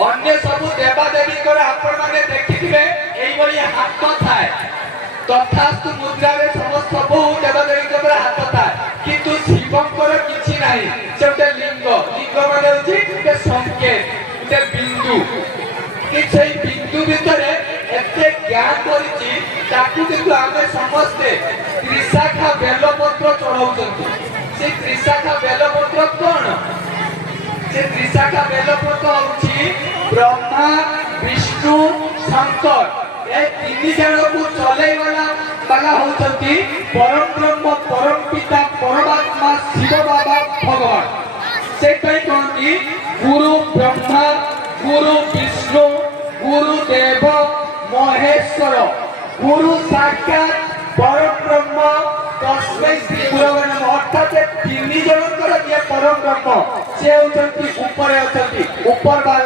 अन्य सब देवादेवी आपण मैंने देखिथे एइबोली हाथ थाए तथास्तु मुद्रा रे समस्त सब देवादेवी हाथ थाए किंतु शिवंकर किछि नाही से गोटे लिंग लिंग माने होछि के संकेत गोटे बिंदु कि से बिंदु भितरे एते ज्ञान करिछि ताकू किंतु आमे समस्ते त्रिशाखा बेलपत्र चढ़ाउछंती से त्रिशाखा बेलपत्र कोन से त्रिशाखा बेलपत्र होछि ब्रह्मा विष्णु शंकर ए तीन जन को चले वाला होचंती परम ब्रह्म परम पिता परमात्मा शिव बाबा भगवान से कई कहती गुरु ब्रह्मा गुरु विष्णु गुरु देव महेश्वर गुरु साक्षात परम ब्रह्म तस्मै श्री गुरवे नमः अर्थात तीन जन जे परम ब्रह्म से होचंती ऊपर अछंती ऊपर वाला